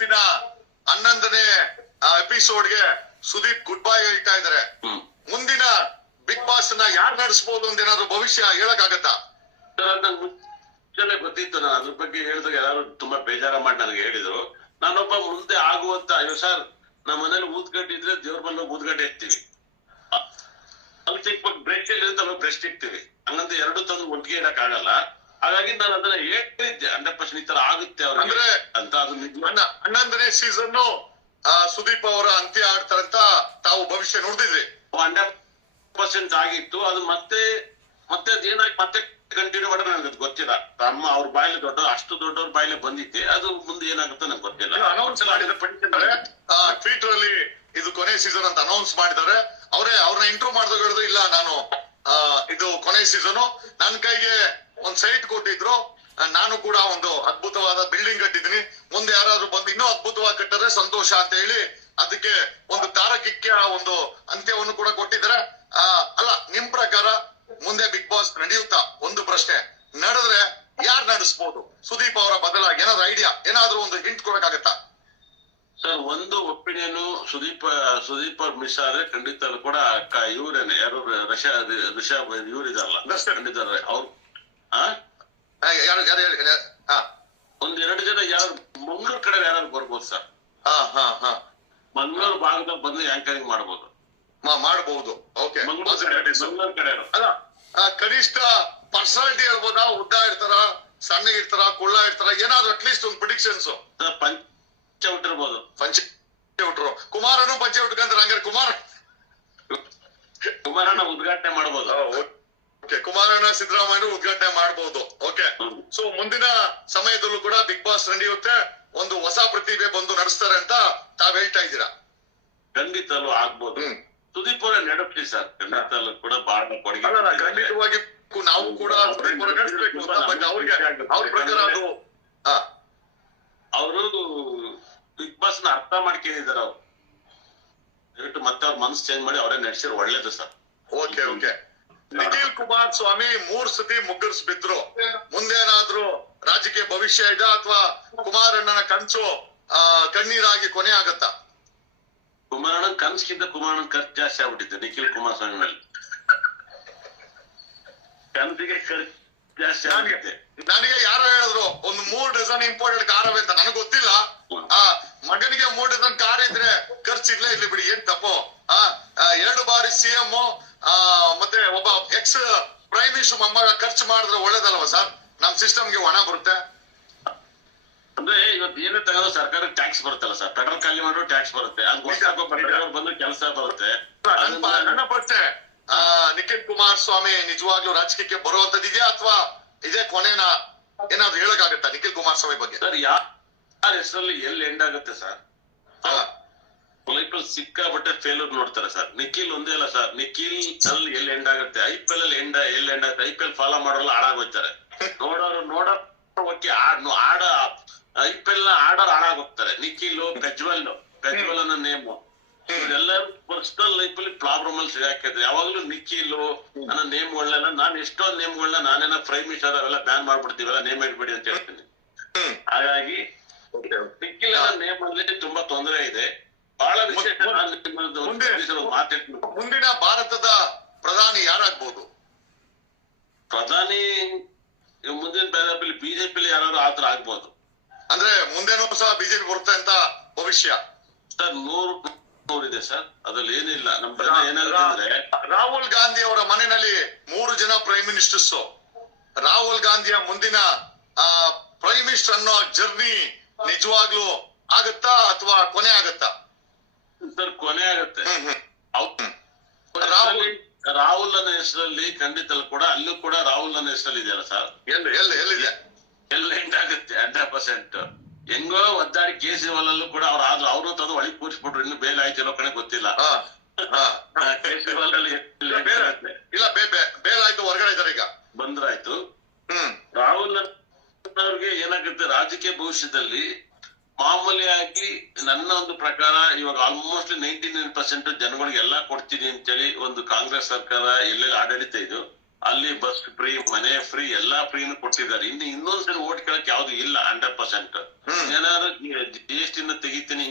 ಬಾಸ್ನ 11ನೇ ಎಪಿಸೋಡ್ಗೆ Sudeep good bye ಹೇಳ್ತಾ ಇದಾರೆ. ಮುಂದಿನ ಬಿಗ್ ಬಾಸ್ ನ ಯಾರು ನಡೆಸಬಹುದು ಅಂತ ಏನಾದ್ರು ಭವಿಷ್ಯ ಹೇಳಕ್ಕಾಗತ್ತಾ? ಮುಂಚೆನೆ ಗೊತ್ತಿತ್ತು. ನಾನು ಅದ್ರ ಬಗ್ಗೆ ಹೇಳಿದಾಗ ಯಾರು ತುಂಬಾ ಬೇಜಾರ ಮಾಡಿ ನನಗೆ ಹೇಳಿದ್ರು. ನಾನೊಬ್ಬ ಮುಂದೆ ಆಗುವಂತ ಅಯ್ಯೋ ಸರ್ ನಮ್ಮ ಮನೇಲಿ ಊದ್ಗಡ್ಡೆ ಇದ್ರೆ ದೇವ್ರ ಮನೆ ಊದ್ಗಡ್ಡೆ ಇರ್ತೀವಿ, ಅಲ್ಲಿ ಚಿಕ್ಕ ಬ್ರೇಕ್ ಬ್ರೆಸ್ಟ್ ಇಕ್ತೀವಿ, ಹಂಗಂತ ಎರಡು ತಂದು ಒಟ್ಟಿಗೆ ಇಡಕ್ ಆಗಲ್ಲ. ಹಾಗಾಗಿ ನಾನು ಅದನ್ನ ಹೇಳಿದ್ದೆ 100% ಈ ತರ ಆಗುತ್ತೆ ಅವ್ರಿಗೆ ಅಂತ. ಅದು 11ನೇ ಸೀಸನ್ ಸುದೀಪ್ ಅವರ ಅಂತ್ಯ ಆಡ್ತಾರಂತ ತಾವು ಭವಿಷ್ಯ ನೋಡಿದ್ರಿ. 100% ಆಗಿತ್ತು. ಅದು ಮತ್ತೆ ಅದೇನಾಗಿ ಮತ್ತೆ ಕಂಟಿನ್ಯೂ ಮಾಡಿದ್ರೆ ನನಗೆ ಗೊತ್ತಿಲ್ಲ. ಅಮ್ಮ ಅವ್ರ ಬಾಯಲ್ಲಿ ಅಷ್ಟು ದೊಡ್ಡವ್ರ ಬಾಯಲ್ಲಿ ಬಂದಿತ್ತೆ. ಅದು ಮುಂದೆ ಏನಾಗುತ್ತೆ ನಂಗೆ ಗೊತ್ತಿಲ್ಲ. ಅನೌನ್ಸ್ ಮಾಡಿದ್ರೆ ಟ್ವಿಟರ್ ಅಲ್ಲಿ ಇದು ಕೊನೆ ಸೀಸನ್ ಅಂತ ಅನೌನ್ಸ್ ಮಾಡಿದ್ದಾರೆ. ಅವ್ರನ್ನ ಇಂಟ್ರೂ ಮಾಡಿದಾಗ ಹೇಳಿದ್ರು ಇಲ್ಲ ನಾನು ಇದು ಕೊನೆ ಸೀಸನ್, ನನ್ ಕೈಗೆ ಒಂದ್ ಸೈಟ್ ಕೊಟ್ಟಿದ್ರು, ನಾನು ಕೂಡ ಒಂದು ಅದ್ಭುತವಾದ ಬಿಲ್ಡಿಂಗ್ ಕಟ್ಟಿದ್ದೀನಿ, ಮುಂದೆ ಯಾರಾದ್ರೂ ಬಂದು ಇನ್ನೂ ಅದ್ಭುತವಾಗಿ ಕಟ್ಟಿದ್ರೆ ಸಂತೋಷ ಅಂತ ಹೇಳಿ ಅದಕ್ಕೆ ಒಂದು ತಾರಕಿಕ್ಕೆ ಒಂದು ಅಂತ್ಯವನ್ನು ಕೂಡ ಕೊಟ್ಟಿದ್ದಾರೆ. ಅಲ್ಲ, ನಿಮ್ ಪ್ರಕಾರ ಮುಂದೆ ಬಿಗ್ ಬಾಸ್ ನಡೆಯುತ್ತಾ? ಒಂದು ಪ್ರಶ್ನೆ, ನಡೆದ್ರೆ ಯಾರು ನಡೆಸ್ಬೋದು? ಸುದೀಪ್ ಅವರ ಬದಲಾಗಿ ಏನಾದ್ರು ಐಡಿಯಾ, ಏನಾದ್ರು ಒಂದು ಹಿಂಟ್ ಕೊಡಕ್ಕಾಗತ್ತಾ? ಸರ್, ಒಂದು ಒಪಿನಿಯನ್, ಸುದೀಪ್ ಅವ್ರು ಮಿಸ್ ಆದ್ರೆ ಖಂಡಿತ ಕೂಡ ಇವ್ರೇನೆ ಯಾರು ರಿಷಬ್ ಇವ್ರಿದಾರಲ್ಲ ಖಂಡಿತ ಅವ್ರು ಒಂದೆರಡು ಜನ ಯಾರು ಮಂಗಳೂರು ಕಡೆ ಯಾರು ಬರ್ಬೋದು ಸರ್. ಮಂಗಳೂರು ಭಾಗದಲ್ಲಿ ಬಂದು ಆಂಕರಿಂಗ್ ಮಾಡ್ಬೋದು. ಮಂಗಳೂರು ಕಡೆ ಅಲ್ಲ, ಕನಿಷ್ಠ ಪರ್ಸನಾಲಿಟಿ ಹೇಳ್ಬೋದಾ? ಉದ್ದ ಇರ್ತಾರ, ಸಣ್ಣಗಿರ್ತಾರ, ಕುಳ್ಳ ಇರ್ತಾರ, ಏನಾದ್ರು ಅಟ್ಲೀಸ್ಟ್ ಒಂದು ಪ್ರಿಡಿಕ್ಷನ್ಸ್? ಪಂಚ ಹುಟ್ಟಿರ್ಬೋದು. ಹುಟ್ರು ಕುಮಾರನು ಪಂಚೆ ಹುಟ್ಕಂತಾರೆ. ಹಂಗಾರೆ ಕುಮಾರಣ್ಣ ಉದ್ಘಾಟನೆ ಮಾಡ್ಬೋದು. ಕುಮಾರಣ್ಣ ಸಿದ್ದರಾಮಯ್ಯ ಉದ್ಘಾಟನೆ ಮಾಡಬಹುದು. ಓಕೆ, ಸೊ ಮುಂದಿನ ಸಮಯದಲ್ಲೂ ಕೂಡ ಬಿಗ್ ಬಾಸ್ ನಡೆಯುತ್ತೆ, ಒಂದು ಹೊಸ ಪ್ರತಿಭೆ ಬಂದು ನಡೆಸ್ತಾರೆ ಅಂತ ತಾವ್ ಹೇಳ್ತಾ ಇದ್ದೀರಾ? ಖಂಡಿತಲ್ಲೂ ಆಗ್ಬೋದು. ಸುದೀಪ್ ಅವರೇ ನಡೆಸ್ಲಿ ಸರ್, ಖಂಡಿತಲ್ಲೂ ಕೂಡ ಬಹಳ ಕೊಡುಗೆ. ಖಂಡಿತವಾಗಿ ನಾವು ಕೂಡ ಸುದೀಪ್ ಅವರ ನಡೆಸಬೇಕು. ಅವ್ರ ಪ್ರಕಾರ ಅದು ಅವರು ಬಿಗ್ ಬಾಸ್ ನ ಅರ್ಥ ಮಾಡ್ಕೊಂಡಿದ್ದಾರೆ. ಅವ್ರು ದಯವಿಟ್ಟು ಮತ್ತೆ ಅವ್ರ ಮನಸ್ಸು ಚೇಂಜ್ ಮಾಡಿ ಅವರೇ ನಡೆಸಿರೋ ಒಳ್ಳೇದು ಸರ್. ಓಕೆ. ನಿಖಿಲ್ ಕುಮಾರಸ್ವಾಮಿ 3 ಸತಿ ಮುಗ್ಗರ್ಸ್ ಬಿದ್ರು, ಮುಂದೇನಾದ್ರೂ ರಾಜಕೀಯ ಭವಿಷ್ಯ ಇದೆ ಅಥವಾ ಕುಮಾರಣ್ಣನ ಕನ್ಸು ಕಣ್ಣೀರಾಗಿ ಕೊನೆ ಆಗತ್ತಾ? ಕುಮಾರಣ್ಣನ ಕನ್ಸ್ಕಿಂತ ಕುಮಾರಣ್ಣನ ಖರ್ಚು ಜಾಸ್ತಿ ಆಗ್ಬಿಟ್ಟಿದೆ ನಿಖಿಲ್ ಕುಮಾರಸ್ವಾಮಿ ಮೇಲೆ. ಕನ್ಸಿಗೆ ಖರ್ಚು ಜಾಸ್ತಿ ಆಗುತ್ತೆ. ನನಗೆ ಯಾರೋ ಹೇಳಿದ್ರು ಒಂದು 3 ಡಜನ್ ಇಂಪೋರ್ಟೆಡ್ ಕಾರವೆ ಅಂತ. ನನಗೆ ಗೊತ್ತಿಲ್ಲ. ಮಗನಿಗೆ 3 ಡಜನ್ ಕಾರ್ ಇದ್ರೆ ಖರ್ಚು ಇರ್ಲೇ ಇರ್ಲಿ ಬಿಡಿ, ಏನ್ ತಪ್ಪು? 2 ಬಾರಿ ಸಿಎಂ ಮತ್ತೆ ಒಬ್ಬ ಎಕ್ಸ್ ಪ್ರೈಮ್ ಮಿನಿಸ್ಟರ್ ಮೊಮ್ಮಗ ಖರ್ಚು ಮಾಡಿದ್ರೆ ಒಳ್ಳೇದಲ್ವಾ ಸರ್? ನಮ್ ಸಿಸ್ಟಮ್ಗೆ ಹಣ ಬರುತ್ತೆ. ಅಂದ್ರೆ ಇವತ್ತು ಏನೇ ತಗೋದು ಸರ್ಕಾರ ಟ್ಯಾಕ್ಸ್ ಬರುತ್ತಲ್ಲ ಸರ್. ಪೆಟ್ರೋಲ್ ಖಾಲಿ ಮಾಡೋ ಟ್ಯಾಕ್ಸ್ ಬರುತ್ತೆ, ಅದು ಬಂದು ಕೆಲಸ ಬರುತ್ತೆ. ನನ್ನ ಪ್ರಶ್ನೆ, ನಿಖಿಲ್ ಕುಮಾರಸ್ವಾಮಿ ನಿಜವಾಗ್ಲೂ ರಾಜಕೀಯಕ್ಕೆ ಬರುವಂತದ್ದಿದೆಯಾ ಅಥವಾ ಇದೇ ಕೊನೆನ? ಏನಾದ್ರು ಹೇಳಕ್ಕಾಗತ್ತಾ ನಿಖಿಲ್ ಕುಮಾರಸ್ವಾಮಿ ಬಗ್ಗೆ? ಸರ್, ಯಾರ ಹೆಸರಲ್ಲಿ ಎಲ್ಲಿ ಎಂಡ್ ಆಗುತ್ತೆ ಸರ್? ಲೈಫಲ್ಲಿ ಸಿಕ್ಕಾಪಟ್ಟೆ ಫೇಲ್ಯೂರ್ ನೋಡ್ತಾರೆ ಸರ್. ನಿಖಿಲ್ ಒಂದೇ ಅಲ್ಲ ಸರ್, ನಿಖಿಲ್ ಅಲ್ಲಿ ಎಲ್ಲಿ ಎಂಡ್ ಆಗುತ್ತೆ, IPL ಅಲ್ಲಿ ಎಲ್ಲಿ ಎಂಡ್ ಆಗುತ್ತೆ. IPL ಫಾಲೋ ಮಾಡೋಲ್ಲ, ಹಾಳಾಗೋಗ್ತಾರೆ. ನೋಡೋರು ಓಕೆ, ಆಡ IPL ನ ಆಡೋರು ಹಾಳಾಗೋಗ್ತಾರೆ. ನಿಖಿಲ್ ಪ್ರಜ್ವಲ್ ಅನ್ನೋ ನೇಮು ಎಲ್ಲರೂ ಪರ್ಸನಲ್ ಲೈಫ್ ಅಲ್ಲಿ ಪ್ರಾಬ್ಲಮ್ ಅಲ್ಲಿ ಸಿಗಾಕಿದ್ರೆ. ಯಾವಾಗ್ಲೂ ನಿಖಿಲ್ ನನ್ನ ನೇಮ್ಗಳನ್ನ, ನಾನು ಎಷ್ಟೊಂದು ನೇಮ್ಗಳನ್ನ ನಾನೇನ ಪ್ರೈಮ್ ಮಿನಿಸ್ಟರ್ ಅವೆಲ್ಲ ಬ್ಯಾನ್ ಮಾಡ್ಬಿಡ್ತೀವಲ್ಲ, ನೇಮ್ ಇಡ್ಬೇಡಿ ಅಂತ ಹೇಳ್ತೀನಿ. ಹಾಗಾಗಿ ನಿಖಿಲ್ ನೇಮ್ ಅಲ್ಲಿ ತುಂಬಾ ತೊಂದರೆ ಇದೆ. ಬಹಳ ವಿಶೇಷ. ಮುಂದಿನ ಭಾರತದ ಪ್ರಧಾನಿ ಯಾರಾಗ್ಬೋದು? ಪ್ರಧಾನಿ ಮುಂದಿನ ಬಿಜೆಪಿ ಯಾರು ಆತರ ಆಗ್ಬೋದು. ಅಂದ್ರೆ ಮುಂದೇನೂ ಸಹ ಬಿಜೆಪಿ ಬರುತ್ತೆ ಅಂತ ಭವಿಷ್ಯ ಸರ್? 100 ಇದೆ ಸರ್, ಅದ್ರಲ್ಲಿ ಏನಿಲ್ಲ. ನಮ್ ಜನ ಏನಾಗುತ್ತೆ ಅಂದ್ರೆ, ರಾಹುಲ್ ಗಾಂಧಿ ಅವರ ಮನೆಯಲ್ಲಿ 3 ಜನ ಪ್ರೈಮ್ ಮಿನಿಸ್ಟರ್ಸ್. ರಾಹುಲ್ ಗಾಂಧಿಯ ಮುಂದಿನ ಪ್ರೈಮ್ ಮಿನಿಸ್ಟರ್ ಅನ್ನೋ ಜರ್ನಿ ನಿಜವಾಗ್ಲೂ ಆಗತ್ತಾ ಅಥವಾ ಕೊನೆ ಆಗತ್ತಾ? ಸರ್, ಕೊನೆ ಆಗತ್ತೆ. ರಾಹುಲ್ ನನ್ನ ಹೆಸರಲ್ಲಿ ಖಂಡಿತ ಕೂಡ, ಅಲ್ಲೂ ಕೂಡ ರಾಹುಲ್ ನನ್ನ ಹೆಸರಲ್ಲಿ ಇದೆಯಲ್ಲ ಸರ್. ಎಲ್ಲಿದೆ? ಎಲ್ಲ ಎಂಡ್ ಆಗುತ್ತೆ 100%. ಹೆಂಗೋ ಒದ್ದಾಡಿ ಕೇಜ್ರಿವಾಲ್ ಕೂಡ ಅವ್ರು ತಂದು ಒಳಗೆ ಕೂರಿಸ್ಬಿಟ್ರು. ಇನ್ನು ಬೇಲ್ ಆಯ್ತಿರೋ ಕಣೆ ಗೊತ್ತಿಲ್ಲ. ಕೇಜ್ರಿವಾಲ್ ಅಲ್ಲಿ ಇಲ್ಲ, ಬೇಲ್ ಆಯ್ತು, ಹೊರಗಡೆ ಇದ್ದಾರೆ ಈಗ, ಬಂದ್ರಾಯ್ತು. ರಾಹುಲ್ ಅವ್ರಿಗೆ ಏನಾಗುತ್ತೆ, ರಾಜಕೀಯ ಭವಿಷ್ಯದಲ್ಲಿ ಮಾಮೂಲಿಯಾಗಿ ನನ್ನ ಒಂದು ಪ್ರಕಾರ ಇವಾಗ ಆಲ್ಮೋಸ್ಟ್ 99% ಜನಗಳಿಗೆ ಎಲ್ಲಾ ಕೊಡ್ತೀನಿ ಅಂತೇಳಿ ಒಂದು ಕಾಂಗ್ರೆಸ್ ಸರ್ಕಾರ ಎಲ್ಲೆಲ್ಲಿ ಆಡಳಿತ ಇದು, ಅಲ್ಲಿ ಬಸ್ ಫ್ರೀ, ಮನೆ ಫ್ರೀ, ಎಲ್ಲಾ ಫ್ರೀನು ಕೊಟ್ಟಿದ್ದಾರೆ. ಇನ್ನೊಂದ್ಸರಿ ಓಟ್ ಕೇಳಕ್ ಯಾವ್ದು ಇಲ್ಲ 100%. ಏನಾದ್ರು GST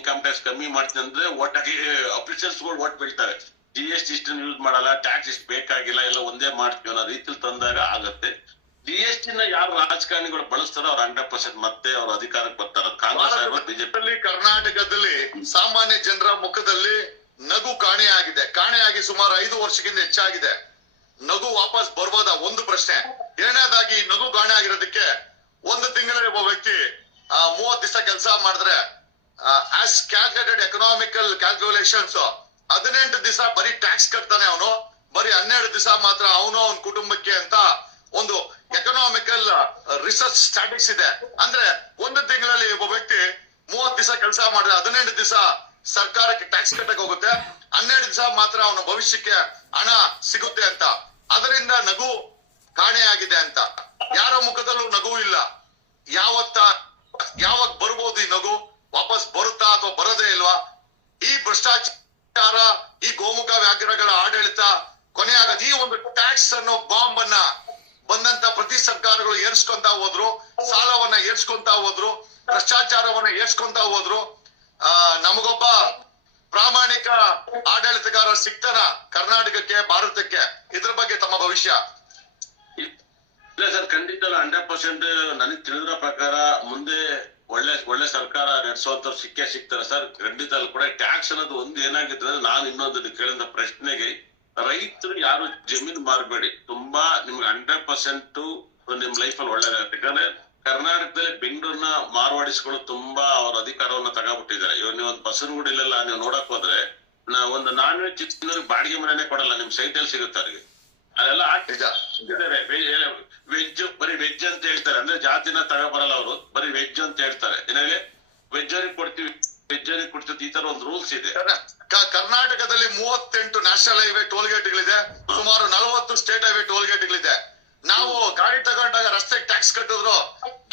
ಇನ್ಕಮ್ ಟ್ಯಾಕ್ಸ್ ಕಮ್ಮಿ ಮಾಡ್ತೀನಿ ಅಂದ್ರೆ ಒಟ್ಟಾಗಿ ಅಫಿಷಿಯಲ್ಸ್ ಗಳು ಒಟ್ಟು ಬೀಳ್ತಾರೆ. GST ಇಷ್ಟನ್ನು ಯೂಸ್ ಮಾಡಲ್ಲ, ಟ್ಯಾಕ್ಸ್ ಇಷ್ಟು ಬೇಕಾಗಿಲ್ಲ, ಎಲ್ಲ ಒಂದೇ ಮಾಡ್ತೀವಿ ಅನ್ನೋ ರೀತಿಲಿ ತಂದಾಗ ಆಗತ್ತೆ. GST ನ ಯಾರು ರಾಜಕಾರಣಿಗಳು ಬಳಸ್ತಾರೋ ಅವ್ರು 100% ಮತ್ತೆ ಅವ್ರ ಅಧಿಕಾರಕ್ಕೆ ಬರ್ತಾರೆ. ಕಾಂಗ್ರೆಸ್ ಬಿಜೆಪಿ. ಕರ್ನಾಟಕದಲ್ಲಿ ಸಾಮಾನ್ಯ ಜನರ ಮುಖದಲ್ಲಿ ನಗು ಕಾಣೆಯಾಗಿದೆ. ಕಾಣೆಯಾಗಿ ಸುಮಾರು 5 ವರ್ಷಕ್ಕಿಂತ ಹೆಚ್ಚಾಗಿದೆ. ನಗು ವಾಪಸ್ ಬರ್ಬೋದಾ? ಒಂದು ಪ್ರಶ್ನೆ. ಎರಡನೇದಾಗಿ ನಗು ಕಾಣೆ ಆಗಿರೋದಕ್ಕೆ ಒಂದು ತಿಂಗಳಲ್ಲಿ ಒಬ್ಬ ವ್ಯಕ್ತಿ 30 ದಿವಸ ಕೆಲಸ ಮಾಡಿದ್ರೆ ಆಸ್ ಕ್ಯಾಲ್ಕುಲೇಟೆಡ್ ಎಕನಾಮಿಕಲ್ ಕ್ಯಾಲ್ಕುಲೇಷನ್ಸ್ 18 ದಿವಸ ಬರೀ ಟ್ಯಾಕ್ಸ್ ಕಟ್ತಾನೆ ಅವನು. ಬರೀ 12 ದಿವಸ ಮಾತ್ರ ಅವನು ಅವನ ಕುಟುಂಬಕ್ಕೆ ಅಂತ ಒಂದು ಎಕನಾಮಿಕಲ್ ರಿಸರ್ಚ್ ಸ್ಟ್ಯಾಟಿಕ್ಸ್ ಇದೆ. ಅಂದ್ರೆ ಒಂದು ತಿಂಗಳಲ್ಲಿ ಒಬ್ಬ ವ್ಯಕ್ತಿ 30 ದಿವಸ ಕೆಲಸ ಮಾಡಿದ್ರೆ 18 ದಿವಸ ಸರ್ಕಾರಕ್ಕೆ ಟ್ಯಾಕ್ಸ್ ಕಟ್ಟಕ್ ಹೋಗುತ್ತೆ, 12 ದಿವಸ ಮಾತ್ರ ಅವನ ಭವಿಷ್ಯಕ್ಕೆ ಹಣ ಸಿಗುತ್ತೆ ಅಂತ. ಅದರಿಂದ ನಗು ಕಾಣೆಯಾಗಿದೆ ಅಂತ. ಯಾರ ಮುಖದಲ್ಲೂ ನಗು ಇಲ್ಲ. ಯಾವಾಗ ಬರ್ಬೋದು ಈ ನಗು? ವಾಪಸ್ ಬರುತ್ತಾ ಅಥವಾ ಬರೋದೇ ಇಲ್ವಾ? ಈ ಭ್ರಷ್ಟಾಚಾರ, ಈ ಗೋಮುಖ ವ್ಯಾಘ್ರಗಳ ಆಡಳಿತ ಕೊನೆಯಾಗದ ಈ ಒಂದು ಟ್ಯಾಕ್ಸ್ ಅನ್ನೋ ಬಾಂಬ್ ಅನ್ನ ಬಂದಂತ ಪ್ರತಿ ಸರ್ಕಾರಗಳು ಏರ್ಸ್ಕೊಂತ ಹೋದ್ರು, ಸಾಲವನ್ನ ಏರ್ಸ್ಕೊಂತ ಹೋದ್ರು, ಭ್ರಷ್ಟಾಚಾರವನ್ನ ಏರ್ಸ್ಕೊಂತ ಹೋದ್ರು. ನಮಗೊಬ್ಬ ಪ್ರಾಮಾಣಿಕ ಆಡಳಿತಗಾರ ಸಿಗ್ತಾನ ಕರ್ನಾಟಕಕ್ಕೆ, ಭಾರತಕ್ಕೆ? ಇದ್ರ ಬಗ್ಗೆ ತಮ್ಮ ಭವಿಷ್ಯ? ಇಲ್ಲ ಸರ್, ಖಂಡಿತ 100% ನನಗೆ ತಿಳಿದಿರೋ ಪ್ರಕಾರ ಮುಂದೆ ಒಳ್ಳೆ ಸರ್ಕಾರ ನಡೆಸುವಂತ ಸಿಗ್ತಾರೆ ಸರ್. ಖಂಡಿತ ಅಲ್ಲಿ ಕೂಡ ಟ್ಯಾಕ್ಸ್ ಅನ್ನೋದು ಒಂದು ಏನಾಗಿದೆ ಅಂದ್ರೆ, ನಾನು ಇನ್ನೊಂದು ಕೇಳಿದ ಪ್ರಶ್ನೆಗೆ, ರೈತರು ಯಾರು ಜಮೀನು ಮಾರಬೇಡಿ, ತುಂಬಾ ನಿಮ್ಗೆ 100% ನಿಮ್ ಲೈಫ್ ಅಲ್ಲಿ ಒಳ್ಳೇದಾಗುತ್ತೆ. ಯಾಕಂದ್ರೆ ಕರ್ನಾಟಕದಲ್ಲಿ ಬೆಂಗಳೂರಿನ ಮಾರ್ವಾಡಿಸ್ಗಳು ತುಂಬಾ ಅವ್ರ ಅಧಿಕಾರವನ್ನ ತಗೋಬಿಟ್ಟಿದ್ದಾರೆ. ಇವಾಗ ನೀವು ಒಂದು ಬಸವನಗುಡಿಲೆಲ್ಲ ನೀವು ನೋಡಕ್ ಹೋದ್ರೆ ಒಂದು ನಾನ್ ವೆಜ್ ಚಿನ್ನರಿಗೆ ಬಾಡಿಗೆ ಮನೆನೇ ಕೊಡಲ್ಲ, ನಿಮ್ ಸೈಟ್ ಅಲ್ಲಿ ಸಿಗುತ್ತೆ ಅವ್ರಿಗೆ. ಅದೆಲ್ಲ ವೆಜ್, ಬರೀ ವೆಜ್ ಅಂತ ಹೇಳ್ತಾರೆ. ಅಂದ್ರೆ ಜಾತಿನ ತಗೋಬರಲ್ಲ ಅವರು, ಬರೀ ವೆಜ್ ಅಂತ ಹೇಳ್ತಾರೆ. ಏನಾಗೆ ವೆಜ್ ಅವ್ರಿಗೆ ಕೊಡ್ತೀವಿ, ವೆಜ್ ಅವ್ರಿಗೆ ಕೊಡ್ತೀವಿ, ಈ ತರ ಒಂದು ರೂಲ್ಸ್ ಇದೆ. ಕರ್ನಾಟಕದಲ್ಲಿ 38 ನ್ಯಾಷನಲ್ ಹೈವೇ ಟೋಲ್ ಗೇಟ್ಗಳಿದೆ, ಸುಮಾರು 40 ಸ್ಟೇಟ್ ಹೈವೇ ಟೋಲ್ ಗೇಟ್ಗಳಿದೆ. ನಾವು ಗಾಡಿ ತಗೊಂಡಾಗ ರಸ್ತೆಗೆ ಟ್ಯಾಕ್ಸ್ ಕಟ್ಟಿದ್ರು,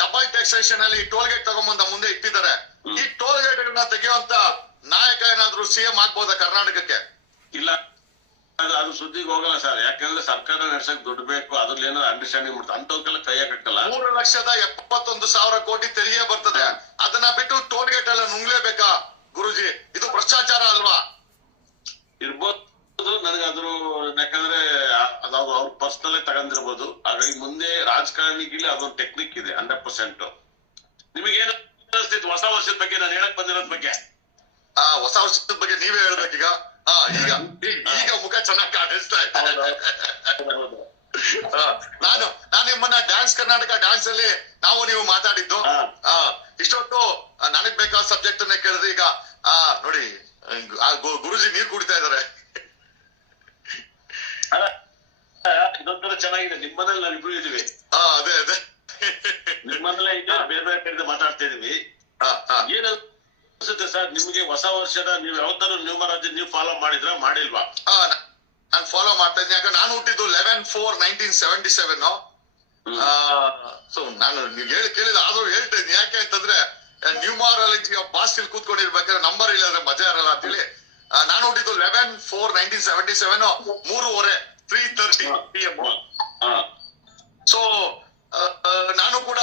ಡಬಲ್ ಟ್ಯಾಕ್ಸೇಷನ್ ಅಲ್ಲಿ ಟೋಲ್ ಗೇಟ್ ತಗೊಂಬಂದ ಮುಂದೆ ಇಟ್ಟಿದ್ದಾರೆ. ಈ ಟೋಲ್ ಗೇಟ್ ಗಳನ್ನ ತೆಗೆಯುವಂತ ನಾಯಕ ಏನಾದ್ರು CM ಆಗ್ಬೋದಾ ಕರ್ನಾಟಕಕ್ಕೆ? ಇಲ್ಲ, ಅದು ಸುದ್ದಿಗೆ ಹೋಗಲ್ಲ ಸರ್. ಯಾಕಂದ್ರೆ ಸರ್ಕಾರ ನಡ್ಸಕ್ ದುಡ್ಡು ಬೇಕು, ಅದ್ರಲ್ಲಿ ಏನಾದ್ರು ಅಂಡರ್ಸ್ಟ್ಯಾಂಡಿಂಗ್ ಮಾಡ್ತಾರೆ. ಅಂತವ್ಕೆಲ್ಲ ಕೈ ಹಾಕಲ್ಲ. 3,71,000 ಕೋಟಿ ತೆರಿಗೆ ಬರ್ತದೆ. ಅದನ್ನ ಬಿಟ್ಟು ಟೋಲ್ ಗೇಟ್ ಎಲ್ಲ ನುಂಗ್ಲೇಬೇಕಾ ಗುರುಜಿ? ಇದು ಭ್ರಷ್ಟಾಚಾರ ಅಲ್ವಾ? ಇರ್ಬೋದು, ನನಗೆ ಅದ್ರ ಯಾಕಂದ್ರೆ ಅದಾವ್ ಅವ್ರ ಪರ್ಸನಲ್ಲೇ ತಗೊಂಡಿರ್ಬೋದು. ಹಾಗಾಗಿ ಮುಂದೆ ರಾಜಕಾರಣಿಗಿಲ್ಲಿ ಅದೊಂದು ಟೆಕ್ನಿಕ್ ಇದೆ 100%. ನಿಮಗೇನು ಅನಿಸ್ತಿತ್ತು ಹೊಸ ವರ್ಷದ ಬಗ್ಗೆ? ನಾನು ಹೇಳಕ್ ಬಂದಿರೋದ್ ಬಗ್ಗೆ, ಹೊಸ ವರ್ಷದ ಬಗ್ಗೆ ನೀವೇ ಹೇಳ್ಬೇಕೀಗ. ಈಗ ಮುಖ ಚೆನ್ನಾಗಿ ಕಾಣಿಸ್ತಾ ಇದೆ. ನಾನು ನಿಮ್ಮನ್ನ ಡ್ಯಾನ್ಸ್ ಕರ್ನಾಟಕ ಡ್ಯಾನ್ಸ್ ಅಲ್ಲಿ ನೀವು ಮಾತಾಡಿದ್ದು. ಇಷ್ಟೊತ್ತು ನನಗ್ ಬೇಕಾದ ಸಬ್ಜೆಕ್ಟ್ ಅನ್ನೇ ಕೇಳಿದ್ರೆ, ಈಗ ನೋಡಿ ಗುರುಜಿ ನೀರ್ ಕುಡಿತಾ ಇದಾರೆ. ಇದೊಂಥರ ಚೆನ್ನಾಗಿದೆ. ನಿಮ್ಮನೇಲಿ ನಾವಿಬ್ರು ಇದೀವಿ. ಅದೇ ನಿಮ್ಮನೆಲ್ಲ ಇದೆ, ಬೇರೆ ಬೇರೆ ಕಡೆ ಮಾತಾಡ್ತಾ ಇದೀವಿ. ಏನ ಅನ್ಸುತ್ತೆ ಸರ್ ನಿಮ್ಗೆ ಹೊಸ ವರ್ಷದ ನೀವು ಯಾವತ್ತಾರು ನೀವು ಫಾಲೋ ಮಾಡಿಲ್ವಾ? ನಾನು ಫಾಲೋ ಮಾಡ್ತಾ ಇದ್ದೀನಿ. ಯಾಕಂದ್ರೆ ನಾನು ಹುಟ್ಟಿದ್ದು 11/4/1977. ಸೊ ನಾನು ನೀವು ಕೇಳಿದ ಆದ್ರೂ ಹೇಳ್ತಾ ಇದ್ದೀನಿ. ಯಾಕೆ ಅಂತಂದ್ರೆ ನ್ಯೂಮಾರಾಲಜಿ ಬಾಸ್ಟಿಲ್ ಕೂತ್ಕೊಂಡಿರ್ಬೇಕಾದ್ರೆ ನಂಬರ್ ಇಲ್ಲದ್ರೆ ಮಜಾ ಇರಲ್ಲ ಅಂತೇಳಿ. ನಾನು ಹುಟ್ಟಿದ್ದು 11/4/1977, 3:30 PM. ಸೊ ನಾನು ಕೂಡ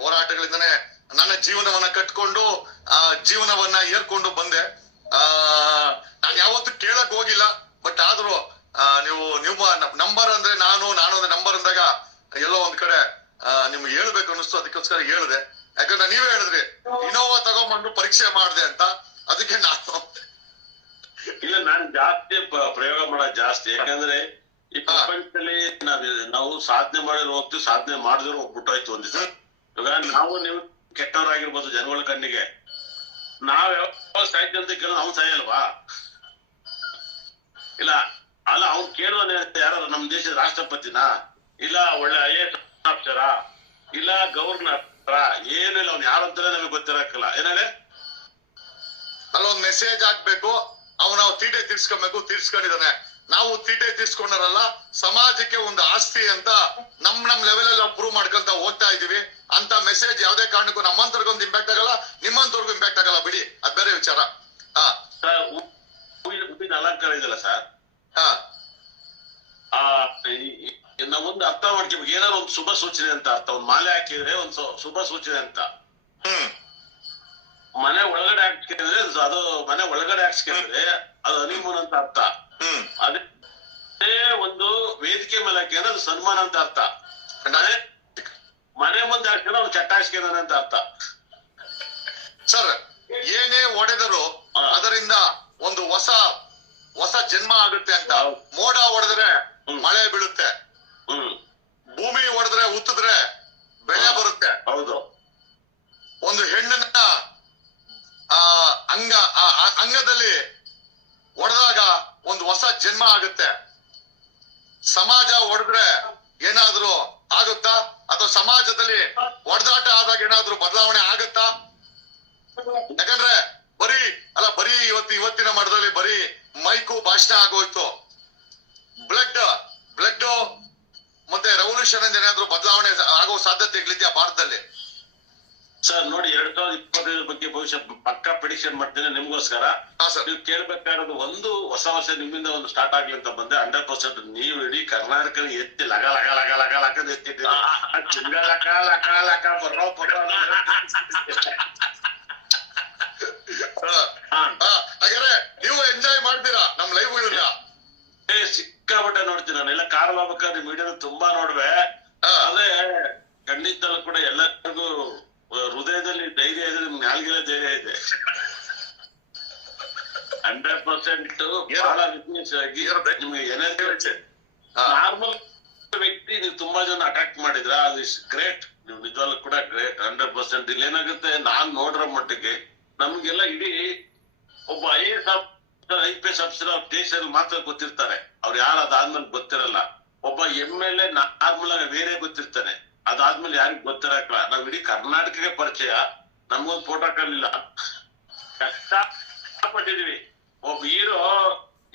ಹೋರಾಟಗಳಿಂದನೇ ನನ್ನ ಜೀವನವನ್ನ ಕಟ್ಕೊಂಡು ಜೀವನವನ್ನ ಏರ್ಕೊಂಡು ಬಂದೆ. ನಾನು ಯಾವತ್ತೂ ಕೇಳಕ್ ಹೋಗಿಲ್ಲ. ಬಟ್ ಆದ್ರೂ ನೀವು ನಂಬರ್ ಅಂದ್ರೆ ನಾನು ಒಂದು ನಂಬರ್ ಅಂದಾಗ ಎಲ್ಲೋ ಒಂದ್ ಕಡೆ ನಿಮ್ಗೆ ಹೇಳ್ಬೇಕು ಅನಿಸ್ತು. ಅದಕ್ಕೋಸ್ಕರ ಹೇಳಿದೆ. ಯಾಕಂದ್ರೆ ನೀವೇ ಹೇಳಿದ್ರಿ ಇನೋವಾ ತಗೊಂಡ್ಬಂದು ಪರೀಕ್ಷೆ ಮಾಡಿದೆ ಅಂತ. ಅದಕ್ಕೆ ಇಲ್ಲ, ನಾನು ಜಾಸ್ತಿ ಪ್ರಯೋಗ ಮಾಡೋದು ಜಾಸ್ತಿ. ಯಾಕಂದ್ರೆ ಈ ಪ್ರಪಂಚದಲ್ಲಿ ನಾವು ಸಾಧನೆ ಮಾಡಿರೋ ಹೋಗ್ತೀವಿ, ಸಾಧನೆ ಮಾಡಿದ್ರು ಹೋಗ್ಬಿಟ್ಟಾಯ್ತು ಒಂದ್ ದಿವಸ. ಇವಾಗ ನಾವು ನೀವು ಕೆಟ್ಟವರಾಗಿರ್ಬೋದು ಜನಗಳ ಕಣ್ಣಿಗೆ. ನಾವ್ ಯಾವ ಸಾಹಿತ್ಯ ಅಂತ ಕೇಳೋದು ಅವ್ನು ಸಾಯಲ್ವಾ? ಇಲ್ಲ ಅಲ್ಲ, ಅವ್ನು ಕೇಳೋನೆ ಯಾರು ನಮ್ ದೇಶದ ರಾಷ್ಟ್ರಪತಿನ, ಇಲ್ಲ ಒಳ್ಳೆ IAS ಆಫೀಸರ, ಇಲ್ಲ ಗವರ್ನರ್, ಏನಿಲ್ಲ. ಅವ್ನು ಯಾರಂತಾನೆ ನಮಗೆ ಗೊತ್ತಿರಕ್ಕಲ್ಲ. ಏನಾಗೆ ಅಲ್ಲೊಂದ್ ಮೆಸೇಜ್ ಹಾಕ್ಬೇಕು, ನಾವು ತೀಟೆ ತೀರ್ಸ್ಕೊಂಡಿದ್ದಾನೆ. ನಾವು ತೀಟೆ ತೀರ್ಸ್ಕೊಂಡಾರಲ್ಲ, ಸಮಾಜಕ್ಕೆ ಒಂದು ಆಸ್ತಿ ಅಂತ ನಮ್ ಲೆವೆಲ್ ಅಲ್ಲಿ ಪ್ರೂವ್ ಮಾಡ್ಕೊಂತ ಹೋಗ್ತಾ ಇದೀವಿ. ಅಂತ ಮೆಸೇಜ್ ಯಾವ್ದೇ ಕಾರಣಕ್ಕೂ ನಮ್ಮಂತರ್ಗೊಂದು ಇಂಪ್ಯಾಕ್ಟ್ ಆಗಲ್ಲ, ನಿಮ್ಮಂತವ್ರಿಗೂ ಇಂಪ್ಯಾಕ್ಟ್ ಆಗಲ್ಲ. ಬಿಡಿ, ಅದ್ ಬೇರೆ ವಿಚಾರ. ಹೂವಿನ ಅಲಂಕಾರ ಇದೆಯಲ್ಲ ಸರ್, ನಾವೊಂದು ಅರ್ಥ ಮಾಡ್ಕೋಬೇಕು. ಏನಾದ್ರು ಒಂದು ಶುಭ ಸೂಚನೆ ಅಂತ ಅರ್ಥ. ಒಂದ್ ಮಾಲೆ ಹಾಕಿದ್ರೆ ಒಂದು ಶುಭ ಸೂಚನೆ ಅಂತ. ಅದು ಮನೆ ಒಳಗಡೆ ಹಾಕ್ಸ್ಕೊಂಡ್ರೆ ಅದು ಹನಿಮೂನ್ ಅಂತ ಅರ್ಥ. ಅದೇ ಒಂದು ವೇದಿಕೆ ಮೇಲೆ ಹಾಕಿದ್ರೆ ಅದು ಸನ್ಮಾನ ಅಂತ ಅರ್ಥ. ಮನೆ ಮುಂದೆ ಹಾಕಿದ್ರೆ ಅವ್ನು ಚಟ್ಟ ಹಾಕ್ಸ್ಕೊಂಡ ಅಂತ ಅರ್ಥ. ಸರ್, ಏನೇ ಹೊಡೆದರು ಅದರಿಂದ ಒಂದು ಹೊಸ ಜನ್ಮ ಆಗುತ್ತೆ ಅಂತ. ಮೋಡ ಹೊಡೆದ್ರೆ ಮಳೆ ಬೀಳುತ್ತೆ, ಭೂಮಿ ಹೊಡೆದ್ರೆ ಉತ್ತಿದ್ರೆ ಬೆಳೆ ಬರುತ್ತೆ. ಹೌದು. ಒಂದು ಹೆಣ್ಣನ್ನ ಅಂಗದಲ್ಲಿ ಹೊಡೆದಾಗ ಒಂದು ಹೊಸ ಜನ್ಮ ಆಗುತ್ತೆ. ಸಮಾಜ ಹೊಡೆದ್ರೆ ಏನಾದ್ರೂ ಆಗುತ್ತಾ? ಅಥವಾ ಸಮಾಜದಲ್ಲಿ ಹೊಡೆದಾಟ ಆದಾಗ ಏನಾದ್ರೂ ಬದಲಾವಣೆ ಆಗುತ್ತಾ? ಯಾಕಂದ್ರೆ ಬರೀ ಇವತ್ತಿನ ಮಠದಲ್ಲಿ ಬರೀ ಮೈಕು ಭಾಷಣ ಆಗೋಯ್ತು. ಬ್ಲಡ್ ಮತ್ತೆ ರೆವಲ್ಯೂಷನ್ ಅಂತ ಏನಾದ್ರೂ ಬದಲಾವಣೆ ಆಗೋ ಸಾಧ್ಯತೆಗಳಿದ್ಯಾ ಭಾರತದಲ್ಲಿ? ಸರ್ ನೋಡಿ, 2025 ಬಗ್ಗೆ ಭವಿಷ್ಯ ಪಕ್ಕಾ ಪ್ರಿಡಿಕ್ಷನ್ ಮಾಡ್ತೇನೆ ನಿಮ್ಗೋಸ್ಕರ. ನೀವು ಕೇಳ್ಬೇಕಾಗಿರೋದು ಒಂದು ಹೊಸ ವರ್ಷ ನಿಮ್ಮಿಂದ ಒಂದು ಸ್ಟಾರ್ಟ್ ಆಗ್ಲಿ ಅಂತ ಬಂದೆ. 100% ನೀವು ಇಡೀ ಕರ್ನಾಟಕ ಎತ್ತಿ ಲಗ ಲಗ ಲಗ ಲಗ ಲಗದ ಎತ್ತಿಟ್ಟಿರಿ. ಚಿಂಗ ಲಕ ಲಕ ಲಕ ಬರೋ ಹಾಗಾದ್ರೆ ನೀವು ಎಂಜಾಯ್ ಮಾಡ್ತೀರಾ ನಮ್ ಲೈವ್ಗಳನ್ನ? ಸಿಕ್ಕಾಪಟ್ಟೆ ನೋಡ್ತೀನಿ ನಾನು. ಎಲ್ಲ ಕಾರ್ ಹೋಗ್ಬೇಕಾದ್ರೆ ಮೀಡಿಯಾ ತುಂಬಾ ನೋಡ್ವೆ. ಅದೇ ಖಂಡಿತಲ್ಲೂ ಕೂಡ ಎಲ್ಲರಿಗೂ ಹೃದಯದಲ್ಲಿ ಧೈರ್ಯ ಇದೆ, ನಿಮ್ಗೆ ನಾಲ್ಗೆಲ್ಲ ಧೈರ್ಯ ಇದೆ. 100% ಬಹಳ ವಿಟ್ನೆಸ್ ಆಗಿ ನಿಮ್ಗೆ ಎನರ್ಜಿ. ನಾರ್ಮಲ್ ವ್ಯಕ್ತಿ ನೀವು ತುಂಬಾ ಜನ ಅಟ್ಯಾಕ್ ಮಾಡಿದ್ರ, ಅದು ಇಸ್ ಗ್ರೇಟ್. ನೀವು ನಿಜವಾಗ್ಲೂ ಕೂಡ ಗ್ರೇಟ್. 100% ಇಲ್ಲಿ ಏನಾಗುತ್ತೆ, ನಾನ್ ನೋಡ್ರ ಮಟ್ಟಿಗೆ ನಮ್ಗೆಲ್ಲ ಇಡೀ ಒಬ್ಬ IPS ಆಫೀಸರ್ ಅವ್ರ ದೇಶದಲ್ಲಿ ಮಾತ್ರ ಗೊತ್ತಿರ್ತಾರೆ. ಅವ್ರು ಯಾರು ಅದಾದ್ಮೇಲೆ ಗೊತ್ತಿರಲ್ಲ. ಒಬ್ಬ MLA ನಾರ್ಮಲ್ ಆಗಿ ಬೇರೆ ಗೊತ್ತಿರ್ತಾನೆ, ಅದಾದ್ಮೇಲೆ ಯಾರಿಗ್ ಗೊತ್ತಿರಕ್ಲ. ನಾವ್ ಇಡೀ ಕರ್ನಾಟಕಕ್ಕೆ ಪರಿಚಯ, ನಮ್ಗೊಂದು ಫೋಟೋ ಕಾಲಿಲ್ಲ, ಕಷ್ಟಪಟ್ಟಿದೀವಿ. ಒಬ್ಬ ಹೀರೋ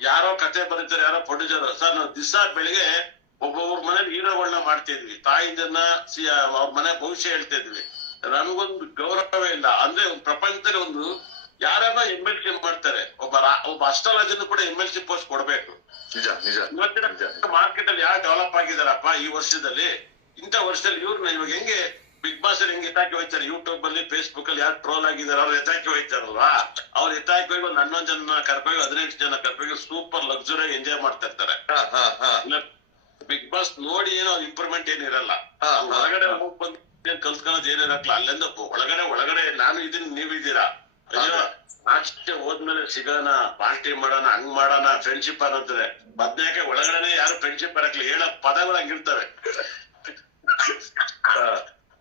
ಯಾರೋ ಕತೆ ಬರೀತಾರೆ, ಯಾರೋ ಪ್ರೊಡ್ಯೂಸರ್. ಸರ್, ನಾವು ದಿವಸ ಬೆಳಿಗ್ಗೆ ಒಬ್ಬೊಬ್ರ ಮನೇಲಿ ಹೀರೋಗಳನ್ನ ಮಾಡ್ತಾ ಇದ್ವಿ. ತಾಯಿದನ್ನ ಅವ್ರ ಮನೆ ಭವಿಷ್ಯ ಹೇಳ್ತಾ ಇದ್ವಿ. ನನ್ಗೊಂದು ಗೌರವವೇ ಇಲ್ಲ. ಅಂದ್ರೆ ಒಂದು ಪ್ರಪಂಚದಲ್ಲಿ ಒಂದು ಯಾರನ್ನ MLC ಮಾಡ್ತಾರೆ, ಒಬ್ಬ ಅಸ್ಟ್ರಾಲಜರ್ ಕೂಡ MLC ಪೋಸ್ಟ್ ಕೊಡ್ಬೇಕು. ಇವತ್ತಿನ ಮಾರ್ಕೆಟ್ ಅಲ್ಲಿ ಯಾರು ಡೆವಲಪ್ ಆಗಿದಾರಪ್ಪ ಈ ವರ್ಷದಲ್ಲಿ, ಇಂಥ ವರ್ಷದಲ್ಲಿ ಇವ್ರನ್ನ ಇವಾಗ ಹೆಂಗೆ ಬಿಗ್ ಬಾಸ್ ಅಲ್ಲಿ ಹೆಂಗೆ ಎತ್ತಾಕಿ ಹೋಯ್ತಾರೆ, ಯೂಟ್ಯೂಬ್ ಅಲ್ಲಿ ಫೇಸ್ಬುಕ್ ಅಲ್ಲಿ ಯಾರು ಟ್ರೋಲ್ ಆಗಿದಾರೆ ಅವ್ರು ಎತ್ತಾಕಿ ಹೋಯ್ತಾರಲ್ವಾ, ಅವ್ರು ಎತ್ತಾಕಿ ಹೋಗಿ ಒಂದು 11 ಜನ ಕರ್ಕೋಗಿ 15 ಜನ ಕರ್ಕೋಗಿ ಸೂಪರ್ ಲಕ್ಸುರಿ ಎಂಜಾಯ್ ಮಾಡ್ತಾ ಇರ್ತಾರೆ. ಬಿಗ್ ಬಾಸ್ ನೋಡಿ ಏನೋ ಇಂಪ್ರೂವ್ಮೆಂಟ್ ಏನಿರಲ್ಲ. ಹೊರಗಡೆ ಹೋಗ್ ಬಂದು ಕಲ್ತ್ಕೊಳ್ಳೋದು ಏನಿರಕ್ಲ. ಅಲ್ಲಿಂದ ಒಳಗಡೆ ನಾನು ಇದೀನಿ, ನೀವಿದ್ದೀರಾ. ಅಷ್ಟೇ ಹೋದ್ಮೇಲೆ ಸಿಗೋಣ, ಪಾರ್ಟಿ ಮಾಡೋಣ, ಹಂಗ್ ಮಾಡೋಣ, ಫ್ರೆಂಡ್ಶಿಪ್ ಅನ್ನೋದ್ರೆ ಬದ್ನೇಕೆ ಒಳಗಡೆ ಯಾರು ಫ್ರೆಂಡ್ಶಿಪ್ ಬರಕ್ಲಿ. ಹೇಳೋ ಪದಗಳು ಹಂಗಿರ್ತವೆ.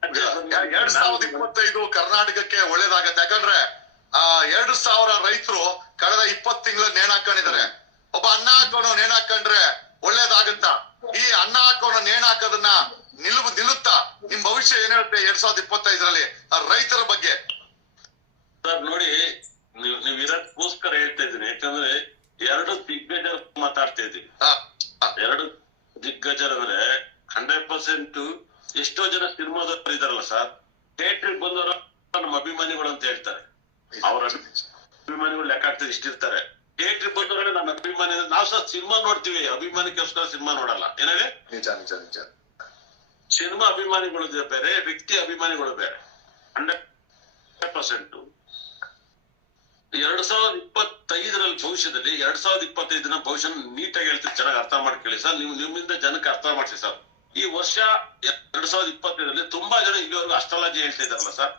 2025 ಕರ್ನಾಟಕಕ್ಕೆ ಒಳ್ಳೇದಾಗತ್ತೆ. ಯಾಕಂದ್ರೆ 2,000 ರೈತರು ಕಳೆದ 20 ತಿಂಗಳು ನೇಣ್ ಹಾಕೊಂಡಿದ್ದಾರೆ. ಒಬ್ಬ ಅನ್ನ ಹಾಕೋನು ನೇಣ್ ಹಾಕೊಂಡ್ರೆ ಒಳ್ಳೇದಾಗತ್ತ? ಈ ಅನ್ನ ಹಾಕೋನು ನೇಣ್ ಹಾಕೋದನ್ನ ನಿಲ್ಲುತ್ತಾ? ನಿಮ್ ಭವಿಷ್ಯ ಏನ್ ಹೇಳುತ್ತೆ 2025ರಲ್ಲಿ ರೈತರ ಬಗ್ಗೆ? ಸರ್ ನೋಡಿ, ನೀವ್ ಇರೋದಕ್ಕೋಸ್ಕರ ಹೇಳ್ತಾ ಇದ್ದೀನಿ. ಯಾಕಂದ್ರೆ 2 ದಿಗ್ಗಜರ ಮಾತಾಡ್ತಾ ಇದ್ದೀವಿ. 2 ದಿಗ್ಗಜರ್ ಅಂದ್ರೆ 100% ಎಷ್ಟೋ ಜನ ಸಿನಿಮಾದವ್ರು ಇದಾರಲ್ಲ ಸರ್, ಥಿಯೇಟ್ರಿಗೆ ಬಂದವರು ನಮ್ಮ ಅಭಿಮಾನಿಗಳು ಅಂತ ಹೇಳ್ತಾರೆ. ಅವ್ರ ಅಭಿಮಾನಿಗಳು ಲೆಕ್ಕ ಹಾಕ್ತಾರೆ, ಇಷ್ಟಿರ್ತಾರೆ. ಥಿಯೇಟ್ರಿಗೆ ಬಂದವರೇ ನಮ್ಮ ಅಭಿಮಾನಿ. ನಾವ್ ಸಹ ಸಿನಿಮಾ ನೋಡ್ತೀವಿ, ಅಭಿಮಾನಿಗೋಸ್ಕರ ಸಿನಿಮಾ ನೋಡಲ್ಲ. ಏನಾಗೆ ಸಿನಿಮಾ ಅಭಿಮಾನಿಗಳು ಬೇರೆ, ವ್ಯಕ್ತಿ ಅಭಿಮಾನಿಗಳು ಬೇರೆ. 100%. 2025ರಲ್ಲಿ ಭವಿಷ್ಯದಲ್ಲಿ 2025 ಭವಿಷ್ಯ ನೀಟಾಗಿ ಹೇಳ್ತೀವಿ, ಚೆನ್ನಾಗಿ ಅರ್ಥ ಮಾಡ್ಕೊಳ್ಳಿ ಸರ್. ನಿಮ್ಮಿಂದ ಜನಕ್ಕೆ ಅರ್ಥ ಮಾಡ್ತೀವಿ ಸರ್. ಈ ವರ್ಷ 2025ರಲ್ಲಿ ತುಂಬಾ ಜನ ಇಲ್ಲಿವರೆಗೂ ಅಸ್ಟ್ರಾಲಜಿ ಹೇಳ್ತಾ ಇದಾರಲ್ಲ ಸರ್,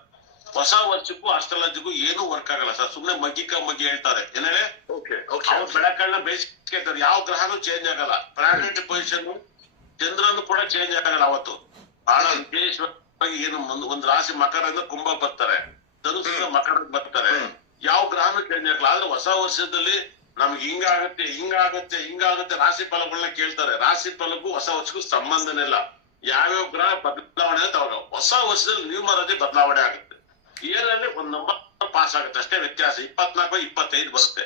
ಹೊಸ ವರ್ಷಕ್ಕೂ ಅಸ್ಟ್ರಾಲಜಿಗೂ ಏನು ವರ್ಕ್ ಆಗಲ್ಲ ಸರ್. ಸುಮ್ನೆ ಮಗ್ಗಿ ಹೇಳ್ತಾರೆ. ಏನೇ ಅವ್ರು ಬೆಳಕನ್ನ ಬೇಯಿಸ್ಕೊಳ್ತಾರೆ. ಯಾವ ಗ್ರಹನೂ ಚೇಂಜ್ ಆಗಲ್ಲ. ಪ್ಲಾನೆಟ್ ಪೊಸಿಷನ್ ಚಂದ್ರನು ಕೂಡ ಚೇಂಜ್ ಆಗಲ್ಲ. ಅವತ್ತು ಬಹಳ ವಿಶೇಷವಾಗಿ ಏನು ಒಂದು ರಾಶಿ ಮಕರದಿಂದ ಕುಂಭ ಬರ್ತಾರೆ, ಧನುಸ್ಸಿಂದ ಮಕರ ಬರ್ತಾರೆ. ಯಾವ ಗ್ರಹನೂ ಚೇಂಜ್ ಆಗಲ್ಲ. ಆದ್ರೆ ಹೊಸ ವರ್ಷದಲ್ಲಿ ನಮ್ಗೆ ಹಿಂಗಾಗುತ್ತೆ ರಾಶಿ ಫಲಗಳನ್ನ ಕೇಳ್ತಾರೆ. ರಾಶಿ ಫಲಕ್ಕೂ ಹೊಸ ವರ್ಷಕ್ಕೂ ಸಂಬಂಧನೇ ಇಲ್ಲ. ಯಾವ್ಯಾವ ಗ್ರಹ ಬದಲಾವಣೆ ಅಂತ ಅವಾಗ ಹೊಸ ವರ್ಷದಲ್ಲಿ ನ್ಯೂಮರಾಲಜಿ ಬದಲಾವಣೆ ಆಗುತ್ತೆ. ಏನಲ್ಲಿ 1 ನಂಬರ್ ಪಾಸ್ ಆಗುತ್ತೆ ಅಷ್ಟೇ ವ್ಯತ್ಯಾಸ. 24 25 ಬರುತ್ತೆ.